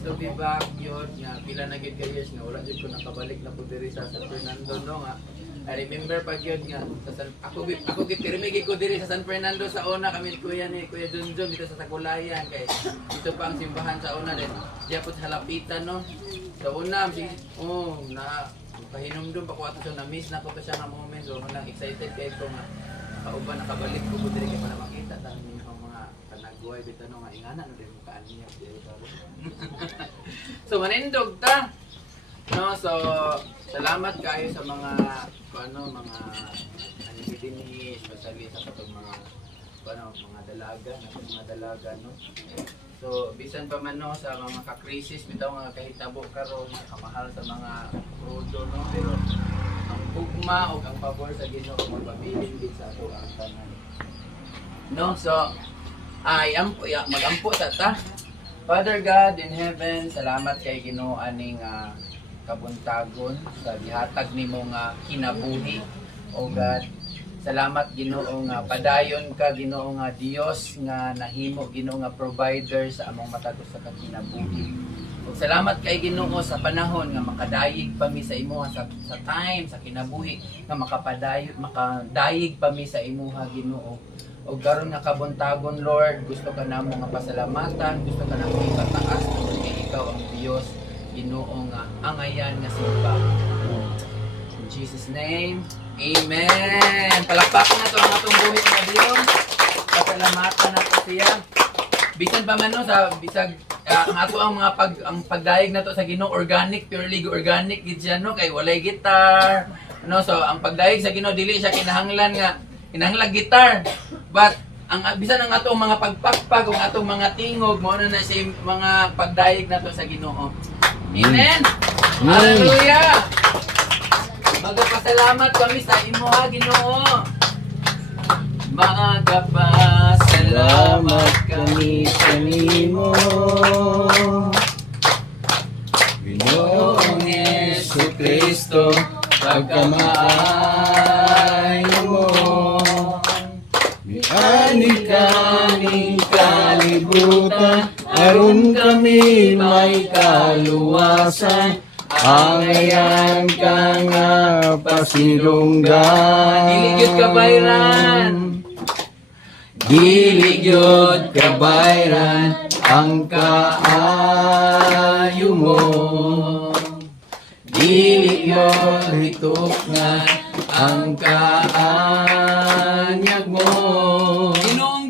nice to be back yun nga pila na gyud ka years nga wala jud ko nakabalik na po diri sa San Fernando no nga. I remember pag yun nga ako gitirmigi ko diri sa San Fernando sa una kami kuya Junjun dito sa Sagulayan kay dito pa ang simbahan sa una din. Diya po halapitan no. Sa una sige na pahinumdum pa ko ato sa na-miss na ko pa siya nga moment so nang excited kay ko nga kauban nakabalik ko diri kay para makita tang mga kanagway bitaw no nga ingana no din mo kaaniya diri sa so manindog ta no so salamat kayo sa mga mga anibidini especially sa katong mga mga dalaga no so bisan pa man no sa mga ka-crisis bitaw nga kahitabo karon kamahal sa mga krudo no pero ang ugma o ang pabor sa Ginoo magpabilin din sa ato ang tanan no so magampo sa ta. Father God in heaven, salamat kay Ginoo aning kabuntagon sa gihatag nimo nga kinabuhi. O God, salamat Ginoo nga padayon ka Ginoo nga Dios nga nahimo Ginoo nga provider sa among matagos sa kinabuhi. Ug salamat kay Ginoo sa panahon nga makadayig pa mi sa imuha sa time sa kinabuhi nga makadayig pa mi sa imuha Ginoo. O karon nga kabuntagon Lord, gusto ka namo nga pasalamatan, gusto ka namo ipataas kay ikaw ang Dios Ginoo nga angayan nga simba. In Jesus name, amen. Palakpakan na to ang atong buhi nga Dios. Pasalamatan nato siya. Bisan pa man no sa bisag ang ato ang mga pagdayeg nato sa Ginoo organic, purely organic gid siya no kay walay gitar. No so ang pagdayeg sa Ginoo dili siya kinahanglan gitar. But ang bisan ang atong mga pagpakpag ug atong mga tingog mo na sa mga pagdayeg nato sa Ginoo. Amen. Hallelujah. Magpasalamat kami sa imuha Ginoo. Magpasalamat kami sa imo. Ginoong Jesucristo, pagkamaayo mo. Ani-kaning kalibutan, aron kami may kaluwasan. Angayan ka nga pasilunggan. Dilig yun kabayran ang kaayo mo. Dilig yun ritukngan ang kaanyag mo. Ginoong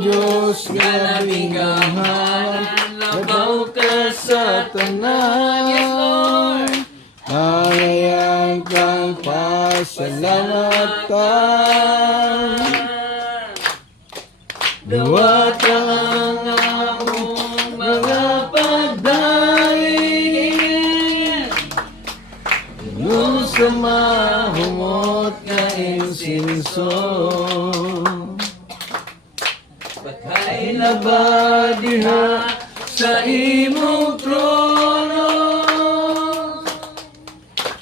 Diyos nga namingahan, labaw ka sa tanan. Yes, Lord. Angayan kang pasalamatan. Dawata ang among mga pagdaig. Nung sa mahumot nga insinso. Patay na ba diha sa imong trono?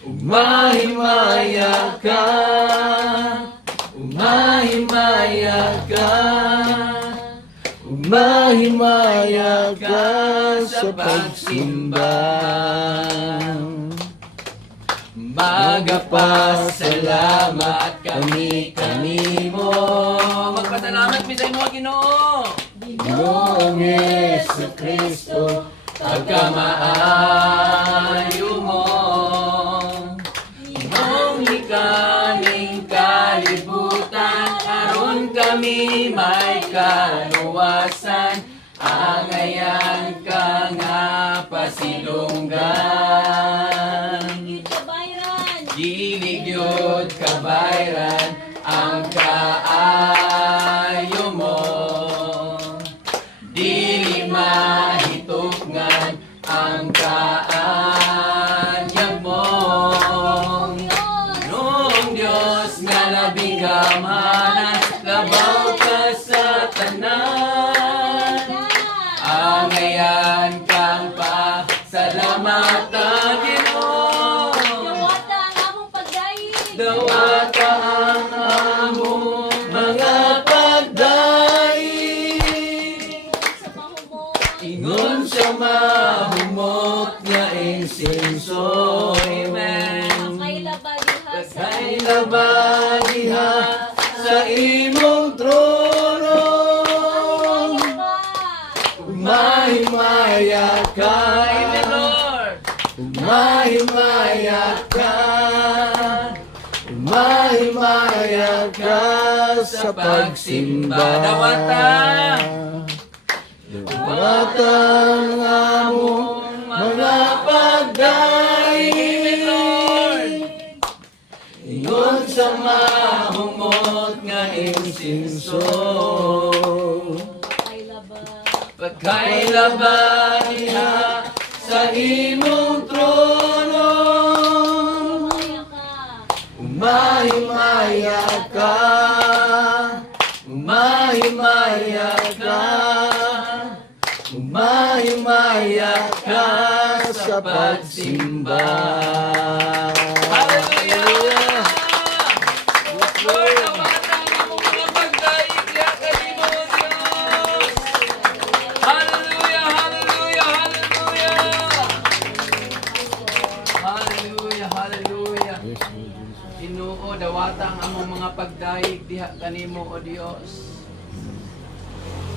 Umahimaya ka, umahimaya ka, umahimaya ka sa pagsimba. Magpasalamat kami kanimo. Magpasalamat mi sa imo Ginoo. Ginoong Jesucristo, pagkamaayo mo. Ginoong ikaning kalibutan, aron kami may kaluwasan. Angayan ka nga pasilunggan. Dilig yun kabayran ang kaayo mo. Dili mahitukngan ang kaayo sa mahumot nga insenso. Amen. Kailaba diha sa imong trono. Mahimaya ka. Amen, Lord. Mahimaya ka. Mahimaya ka sa pagsimba. Dawatan nga mo mga pagdaig. Ingon sa mahumot nga insinso. Pagkailaba niya sa imong trono. Umahimaya ka. Umahimaya ka. Umahimaya ka sa pagsimba. Hallelujah! Lord, awatan ang mga pagdaig niya kanimo, Diyos. Hallelujah! Hallelujah! Hallelujah! Hallelujah! Hallelujah! Ginoo, dawatang among mga pagdaig diha kanimo, O Dios.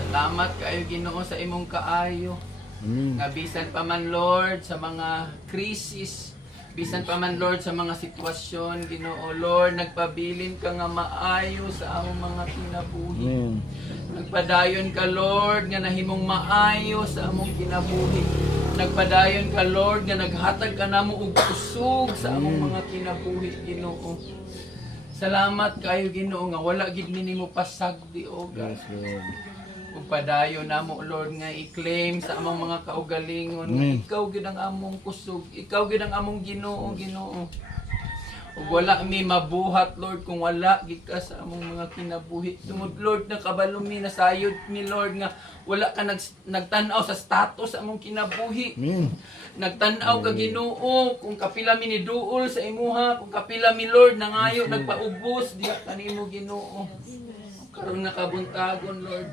Salamat kayo, Ginoo, sa imong kaayo. Nga bisan pa man, Lord, sa mga krisis, bisan pa man, Lord, sa mga sitwasyon, Ginoo, Lord, nagpabilin ka nga maayo sa among mga kinabuhi. Nagpadayon ka, Lord, nga nahimong maayo sa among kinabuhi. Nagpadayon ka, Lord, nga naghatag ka namo og kusog sa among mga kinabuhi, Ginoo. Salamat kayo, Ginoo, nga wala gid nimo pasagdi, O God. Ug padayon namo, Lord, nga i-claim sa among mga kaugalingon nga ikaw gid ang among kusog, ikaw gid ang among Ginoo, Ginoo. Ug wala mi mabuhat, Lord, kung wala gid ka sa among mga kinabuhi. Tungod, Lord, nakabalo mi nasayod mi, Lord, nga wala ka nagtan-aw sa status sa among kinabuhi. Nagtan-aw ka, Ginoo, kung kapila mi niduol sa imuha, kung kapila mi, Lord, nangayo nagpaubos diha kanimo, Ginoo. Karon nakabuntagon, Lord,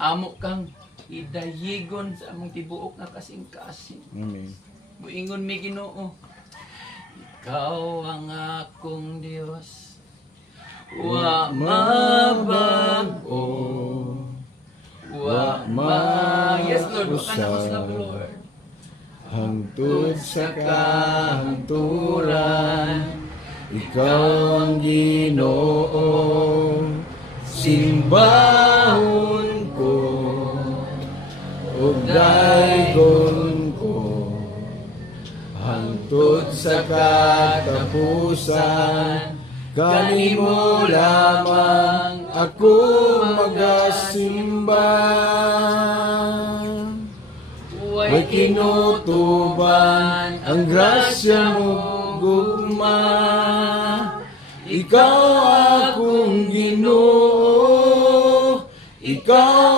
amo kang idayigon sa among tibuok nga kasing-kasing. Muingon mi, Ginoo, ikaw ang akong Dios, wa mabago, wa yes, Lord, wa ka na maslab, Lord. Hangtod sa kahanturan, ikaw ang Ginoo. Simbahon ko, ug daygon ko, hangtod sa katapusan, kanimo lamang ako magasimba. May kinutuban ang grasya mo gugma. Ikaw akong Ginoo, ikaw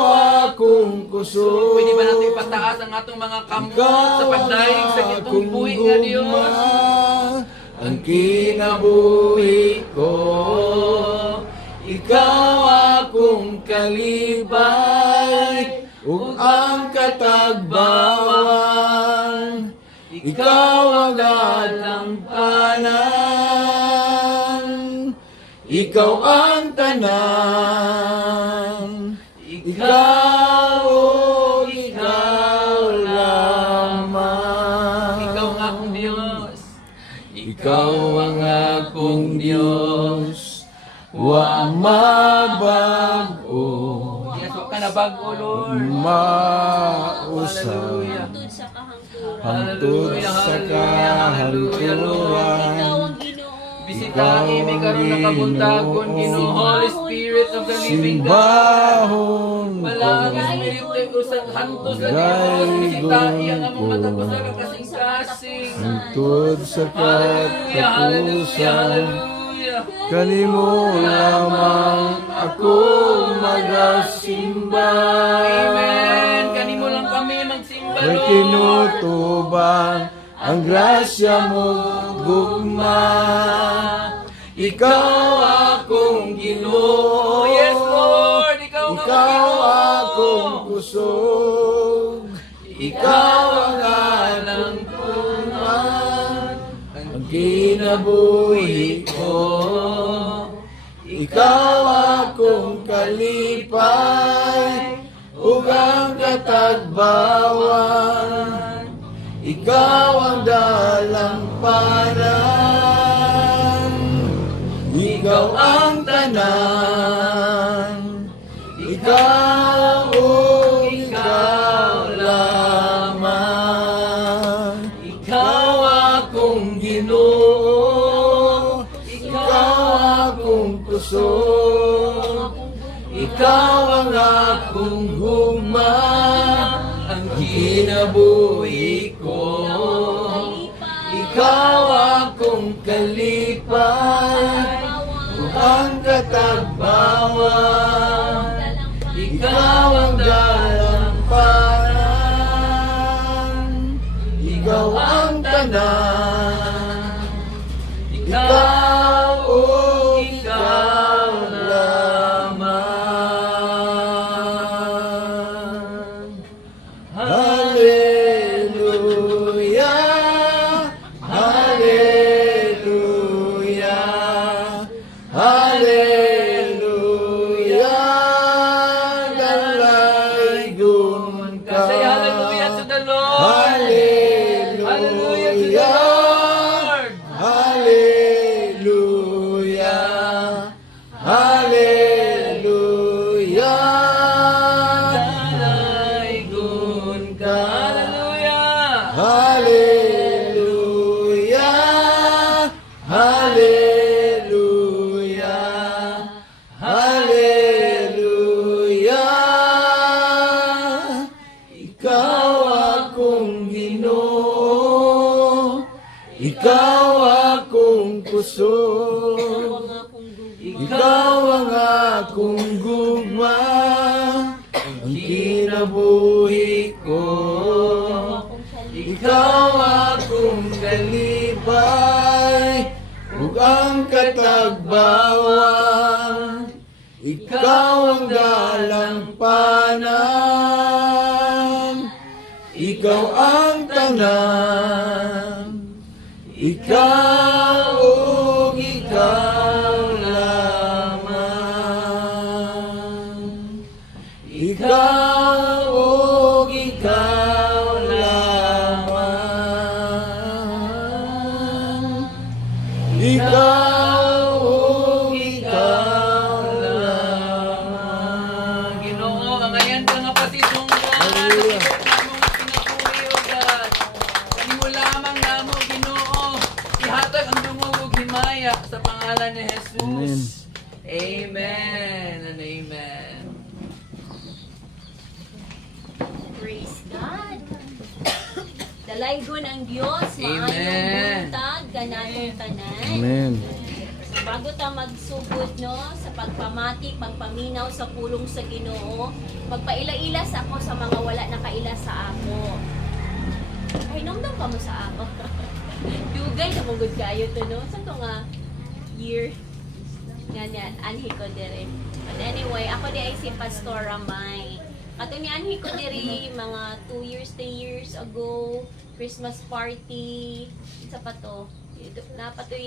akong kusog. Pwede ba natin ipataas ang atong mga kamot sa pagdaig sa gitong buhi nga Diyos? Ang kinabuhi ko, ikaw akong kalibay, ug ang katagbawan, ikaw ang galampanan, ikaw ang tanan, ikaw, oh, ikaw lamang. Ikaw ang akong Diyos. Ikaw ang akong Diyos, wa mabago, Yes, huwag ka na bago, Lord. mausa, Hallelujah. hangtod sa kahanturan. Bisitahin mi karon nakabuntagon, Ginoo, Holy Spirit of the living God. Simbahon Malaang ko, Espiritu usang hantos sa Dios, bisitahi ang among matapos na kakasing-kasing. hangtod sa Hallelujah, hallelujah, katapusan, hallelujah. kanimo lamang ako magasimba. Amen. Kanimo lang kami magsimba, May Lord. kinutuban ang grasya mo gugma. Ikaw akong Ginoo, Yes, Lord. Ikaw ang ikaw Ginoo. akong kusog. ikaw ang alam kuman, ang kinabuhi ko. Ikaw akong kalipay, ug ang katagbawan. Ikaw ang dalampanan, ikaw ang tanan. Ikaw o ikaw lamang. Ikaw akong Ginoo, ikaw akong puso. Ikaw ang akong gugma, ang kinabuhi ko. Ikaw akong kalipay, ang katagbawan. Ikaw ang dalampanan, ikaw ang tanan. Ikaw o ikaw lamang. Hallelujah, hallelujah, hallelujah. Dalaygon ka. Say hallelujah to the Lord. Hallelujah. Hallelujah to the Lord. Hallelujah. Hallelujah. Dalaygon ka. Hallelujah. Hallelujah. Hallelujah. Hallelujah. Ikaw akong Ginoo, ikaw akong puso. Ikaw ang akong gugma, ang kinabuhi ko. Ikaw akong kalipay, ug ang katagbawan. Ikaw ang dalampanan, ikaw ang tanan. Ikaw ug ikaw lamang. Ikaw ug ikaw lamang. Ikaw ug ikaw lamang. Ginoo, ang ayan ka nga patitong Hallelujah. pinabuhi o God. Kanimo lamang namo Ginoo. Ihatag ang dungog ug himaya sa pangalan ni Jesus. Amen and amen. Praise God. Dalaygon ang Dios, Amen. maayong buntag kanatong tanan. Amen. So, bago ta magsugod no sa pagpamati, pagpaminaw sa pulong sa Ginoo, magpaila-ila sa ako sa mga wala nakaila sa ako. Ay, nomdom pa mo sa ako. Dugay na mong good kayo to no. Sa to nga year ganyan, anhi ko dire. But anyway, ako di ay si Pastor Ramay. Ato ni anhi ko diri mga 2 years, 3 years ago, Christmas party. Sa pa to. Napatoy